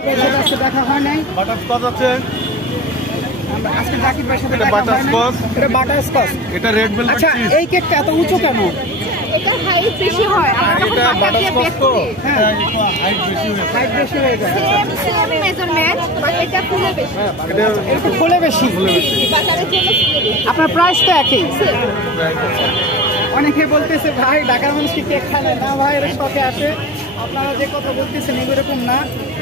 দেখা হয় নাই। বাটারস্কচ আছে, আজকে জাকির ভাইয়ের সাথে এটা দেখা হয় নাই। বাটারস্কচ, এটা বাটারস্কচ। এটা রেড ভেলভেট আচ্ছা, চিজ। এই কেকটা এত উঁচু কেন? এটা হাইট বেশি হয়। আমরা যখন এটা বাটার দিয়ে বাটারস্কচ বেক তো, করি, হ্যাঁ। এটা হাইট বেশি হয়েছে। হাইট বেশি হয়ে যায়। সেম মেজারমেন্ট, বাট এটা ফুলে বেশি। এটা একটু ফুলে বেশি। বাটারের জন্য ফুলে বেশি। আপনার প্রাইস তো একই। Same। অনেকে বলতেছে ভাই ঢাকার মানুষ কি কেক খায় না? ভাই এরা শখে আসে। আপনারা যে কথা বলতেছেন এরকম না,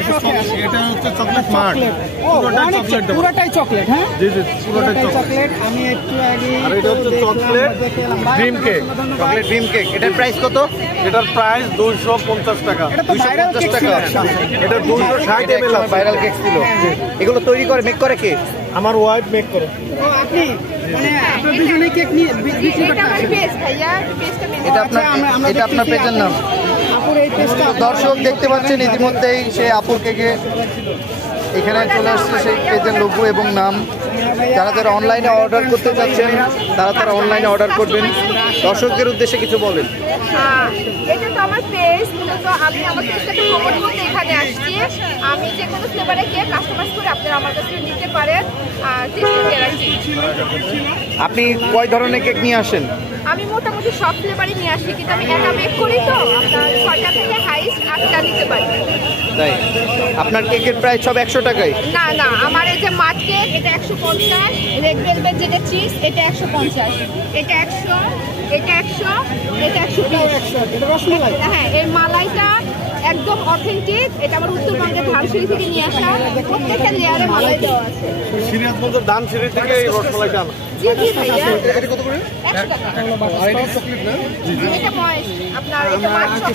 শখে আসে। এটা হচ্ছে চকলেট মার্ট, চকলেট। ও, পুরোটাই অনেক চকলেট দেবো। পুরোটাই চকলেট, হ্যাঁ? জি জি, পুরোটাই চকলেট। চকলেট। আমি একটু আগে আর এটা হচ্ছে chocolate dream cake. Chocolate dream cake, এটার প্রাইস কত? এটার প্রাইস 250 টাকা। এটা তো ভাইরাল কেক ছিল একটা। এটা 260 ml আছে। ভাইরাল কেক ছিল। এগুলো তৈরি করে মেক করে কে? আমার ওয়াইফ মেক করে। ও, আপনি মানে আপনার দুজনেই কেক নিয়ে বিক্রি এটা করতে আমার আসেন? পেজ ভাইয়া, পেজটা মেনটেন এটা আপনার, আমরা এটা আপনার দেখতেছি পেজের নাম। আপুর এই পেজটা দর্শক দেখতে পাচ্ছেন ইতিমধ্যেই সে আপুর কেকে এখানে চলে আসছে সেই পেজের লোগো এবং নাম। যারা যারা অনলাইনে অর্ডার করতে চাচ্ছেন তারা অনলাইনে অর্ডার করবেন। দর্শকদের উদ্দেশ্যে কিছু বলেন। এটা তো আমার পেজ, মূলত আমি আমার পেজটাকে প্রমোট করতে এখানে আসছি। আমি যে কোনো ফ্লেভারে কেক কাস্টমাইজ করে আপনারা আমার কাছে নিতে পারেন। আর টেস্টের গ্যারান্টি। আপনি কয় ধরনের কেক নিয়ে আসেন? আমি মোটামুটি সব ফ্লেভারই নিয়ে আসি, কিন্তু আমি একা বেক করি তো আপনার 6টা থেকে হাইস্ট 8টা নিতে পারি। তাই আপনার কেকের প্রাইস সব 100 টাকায়? না না, আমার এই যে মাঠ কেক এটা 150, রেড ভেলভেট যেটা চিজ এটা 150, এটা 100, এটা 100, এটা 120। এটা রসমালাই। হ্যাঁ, এই মালাইটা একদম অথেন্টিক। এটা আমার উত্তরবঙ্গের ধানসিঁড়ি থেকে নিয়ে আসা। প্রত্যেকটা লেয়ারে মালাই দেওয়া আছে। সিরিয়াস বলতে ডান সিরিজ থেকে এই রসমালাইটা আনা। জি জি ভাইয়া, এটা কত করে? 100 টাকা। আর এটা চকলেট না? এটা ময়েস আপনার, এটা মাছ